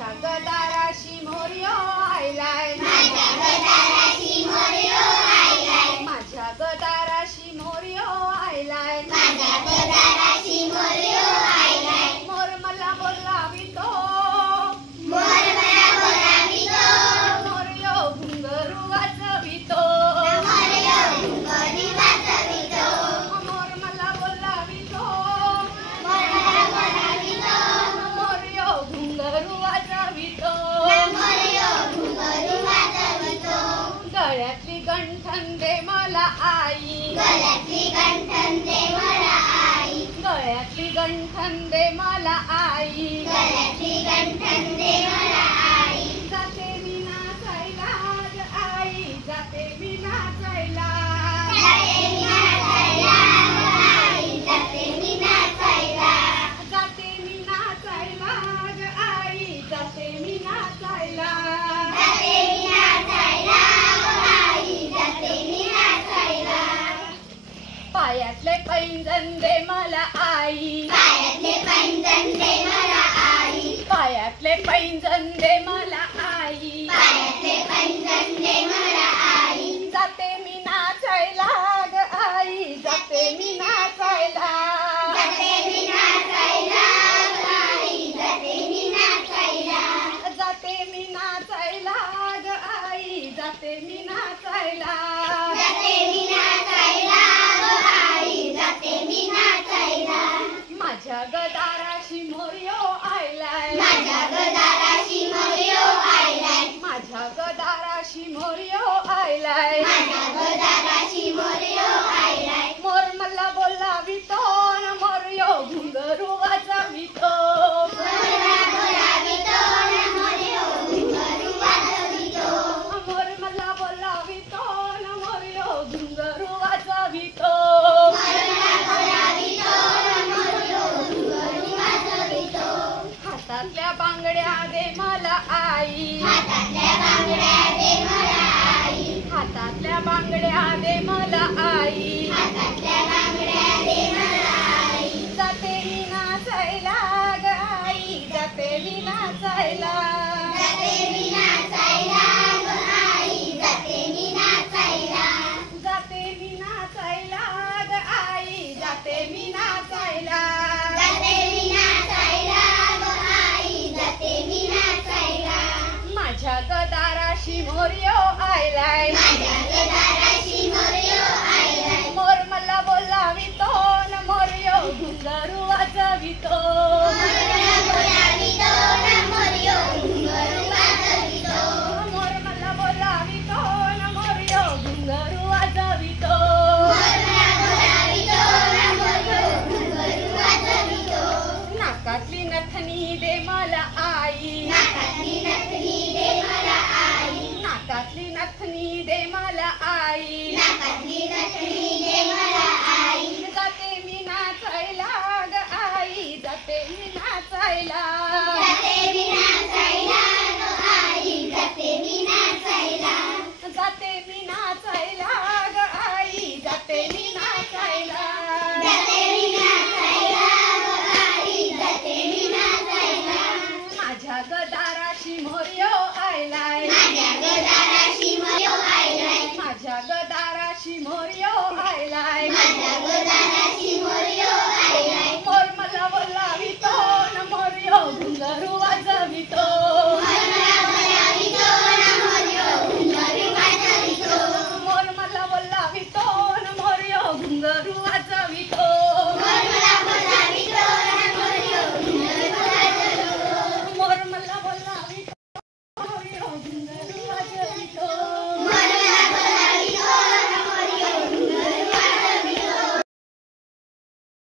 माझ्या गदाराशी मोरयो आयलाय, माझ्या गदाराशी मोरयो आयलाय, मोर मला बोलावितो, मोरयो घुंगरू वाजवितो, मोर मला बोलावितो, मोरयो घुंगरू वाजवितो, गळ्यातली गंठन दे मला आई, गळ्यातली गंठन दे मला आई, जाते मी नाचायला ग आई, जाते मी नाचायला, जाते मी नाचायला ग आई, जाते मी नाचायला, पायातले पैंजण दे मला आई, पायातले पैंजण दे मला आई, जाते मी नाचायला ग आई, जाते मी नाचायला, जाते मी नाचायला ग आई, जाते मी नाचायला, माझ्या गदाराशी मोरयो आयलाय, माझ्या गदाराशी मोरयो आयलाय, मोर मला बोलावितो न मोरयो घुंगरू वाजवितो, मोर मला बोलावितो, न मोरयो घुंगरू वाजवितो, हातातल्या बांगड्या दे मला आई, हातातल्या बांगड्या दे मला आई, जाते मी नाचायला ग आई, जाते मी नाचायला, जाते मी नाचायला ग आई, जाते मी नाचायला, माझ्या गदाराशी मोरयो आयलाय, मोर मला बोलावितो न मोरयो घुंगरू वाजवितो, मोर मला बोलावितो न मोरयो घुंगरू वाजवितो, नाकातली नथनी दे मला आई, नाकातली नथनी दे मला आई, जाते मी नाचायला ग आई, जाते मी नाचायला, जाते मी नाचायला ग आई, जाते मी नाचायला, माझ्या गदाराशी मोरयो आयलाय,